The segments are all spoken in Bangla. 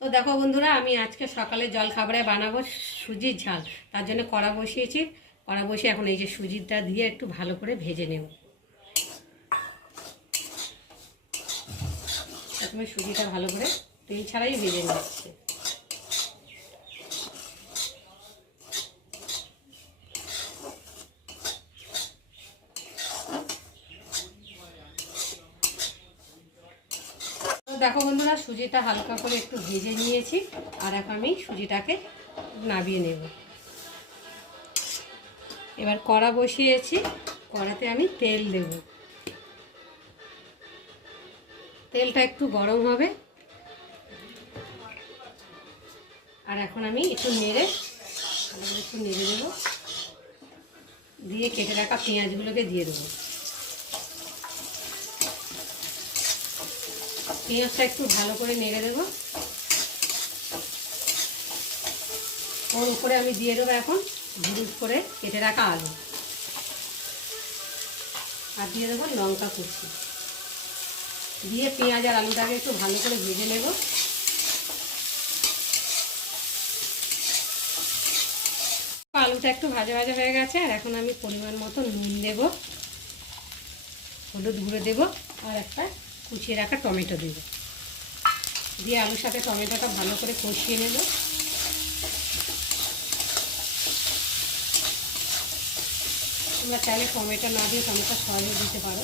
তো দেখো বন্ধুরা, আমি আজকে সকালে জল খাবারে বানাবো সুজির ঝাল। তার জন্য কড়া বসিয়েছি। কড়া বসিয়ে এখন এই যে সুজিটা দিয়ে একটু ভালো করে ভেজে নেব। প্রথমে সুজিটা ভালো করে তেল ছাড়াই ভেজে নিচ্ছি। দেখো বন্ধুরা, সুজিটা হালকা করে একটু ভেজে নিয়েছি। আর এখন আমি সুজিটাকে নামিয়ে নেব। এবার কড়া বসিয়েছি, কড়াতে আমি তেল দেব। তেলটা একটু গরম হবে। আর এখন আমি একটু নেড়ে দেবো। দিয়ে কেটে রাখা পেঁয়াজগুলোকে দিয়ে দেবো। পেঁয়াজটা একটু ভালো করে নেড়ে দেবো। ওর উপরে আমি দিয়ে দেবো এখন ঝুড়ুট করে কেটে রাখা আলু। আর দিয়ে দেবো লঙ্কা কুচি। দিয়ে পেঁয়াজ আর আলুটাকে একটু ভালো করে ভেজে নেব। আলুটা একটু ভাজা ভাজা হয়ে গেছে। আর এখন আমি পরিমাণ মতো নুন দেব, হলুদ গুঁড়ো দেবো, আর একটা কুচিয়ে রাখা টমেটো দেব। দিয়ে আলুর সাথে টমেটোটা ভালো করে কষিয়ে নেব। তোমরা চাইলে টমেটো না দিয়ে টমেটো সহজে দিতে পারো।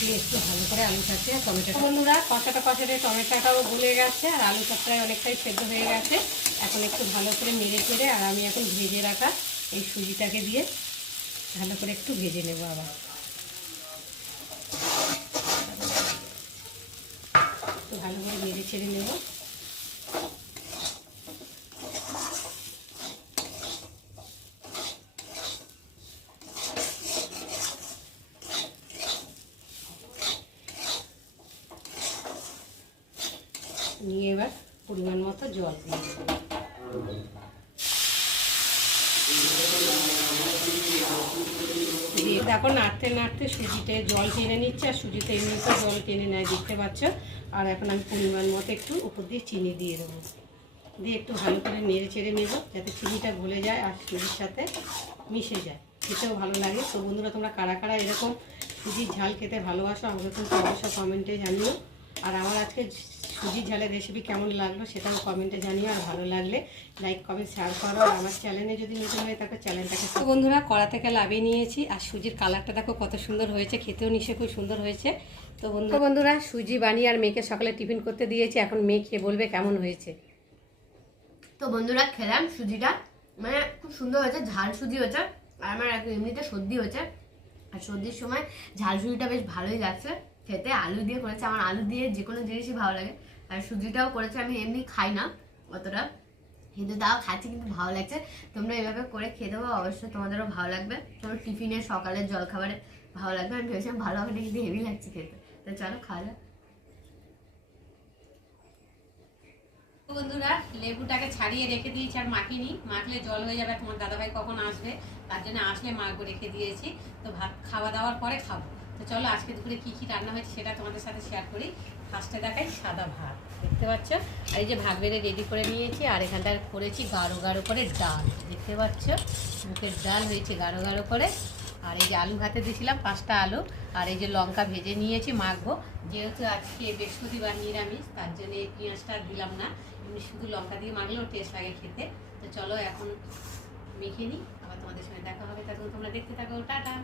দিয়ে একটু ভালো করে আলুটাকে টমেটো বন্ধুরা কষাতে টমেটোটাও গলে গেছে আর আলুটা প্রায় অনেকটাই সেদ্ধ হয়ে গেছে। এখন একটু ভালো করে নেড়ে চেড়ে আর আমি এখন ভেজে রাখা এই সুজিটাকে দিয়ে ভালো করে একটু ভেজে নেব। আবার একটু ভালো করে নেড়ে ছেড়ে নেব। নিয়ে এবার পরিমাণ মতো জল দিয়ে দিয়ে দেখো নাড়তে নাড়তে সুজিতে জল টেনে নিচ্ছে। আর সুজিতে এমনিতে জল টেনে নেয়, দেখতে পাচ্ছ। আর এখন আমি পরিমাণ মতো একটু উপর দিয়ে চিনি দিয়ে দেবো। দিয়ে একটু ভালো করে নেড়ে চেড়ে নেব যাতে চিনিটা গলে যায় আর সুজির সাথে মিশে যায়, খেতেও ভালো লাগে। তো বন্ধুরা, তোমরা কারা কারা এরকম সুজির ঝাল খেতে ভালোবাসো আমাকে কিন্তু অবশ্যই কমেন্টে জানিও। আর আমার আজকে সুজির ঝালের রেসিপি কেমন লাগলো সেটাও কমেন্টে জানিও। আর ভালো লাগলে লাইক কমেন্ট শেয়ার করো। আর আমার চ্যানেলে যদি নতুন হয়ে থাকে চ্যানেলটাকে। তো বন্ধুরা, কড়া থেকে লাভিয়ে নিয়েছি। আর সুজির কালারটা দেখো কত সুন্দর হয়েছে, খেতেও নিশ্চয়ই খুব সুন্দর হয়েছে। তো বন্ধুরা, সুজি বানিয়ে আর মেয়েকে সকালে টিফিন করতে দিয়েছি। এখন মেয়ে খেয়ে বলবে কেমন হয়েছে। তো বন্ধুরা, খেলাম সুজিটা, মানে খুব সুন্দর হয়েছে, ঝাল সুজি হয়েছে। আর আমার এমনিতে সর্দি হয়েছে, আর সর্দির সময় ঝাল সুজিটা বেশ ভালোই লাগছে খেতে। আলু দিয়ে করেছে, আমার আলু দিয়ে যে কোনো জিনিসই ভালো লাগে। আর সুজিটাও করেছে, আমি এমনি খাই না অতটা, কিন্তু তাও খাচ্ছি, কিন্তু ভালো লাগছে। তোমরা এভাবে করে খেয়ে দেবো, অবশ্যই তোমাদেরও ভালো লাগবে। তোমার টিফিনে সকালের জলখাবারে ভালো লাগবে। আমি ভেবেছিলাম ভালো হবে, কিন্তু হেভি লাগছে খেতে। তো চলো খাওয়া যাক। বন্ধুরা, লেবুটাকে ছাড়িয়ে রেখে দিয়েছি আর মাখিনি, মাখলে জল হয়ে যাবে। তোমার দাদাভাই কখন আসবে, তার জন্য আসলে মাখবো রেখে দিয়েছি। তো ভাত খাওয়া দাওয়ার পরে খাবো। তো চলো আজকে দুপুরে কী কী রান্না হয়েছে সেটা তোমাদের সাথে শেয়ার করি। ফার্স্টে দেখাই সাদা ভাত, দেখতে পাচ্ছ। আর এই যে ভাত বেড়ে রেডি করে নিয়েছি। আর এখানটায় করেছি গাঢ় গাঢ় করে ডাল, দেখতে পাচ্ছ। মুখের ডাল হয়েছে গাঢ় গাঢ় করে। আর এই যে আলু ভাতে দিয়েছিলাম 5টা আলু। আর এই যে লঙ্কা ভেজে নিয়েছি, মাখবো। যেহেতু আজকে বৃহস্পতিবার নিরামিষ, তার জন্য এই পেঁয়াজটা দিলাম না, এমনি শুধু লঙ্কা দিয়ে মাখলেও টেস্ট লাগে খেতে। তো চলো এখন মেখে নিই, আবার তোমাদের সঙ্গে দেখা হবে। তখন তোমরা দেখতে থাকো। টাটা।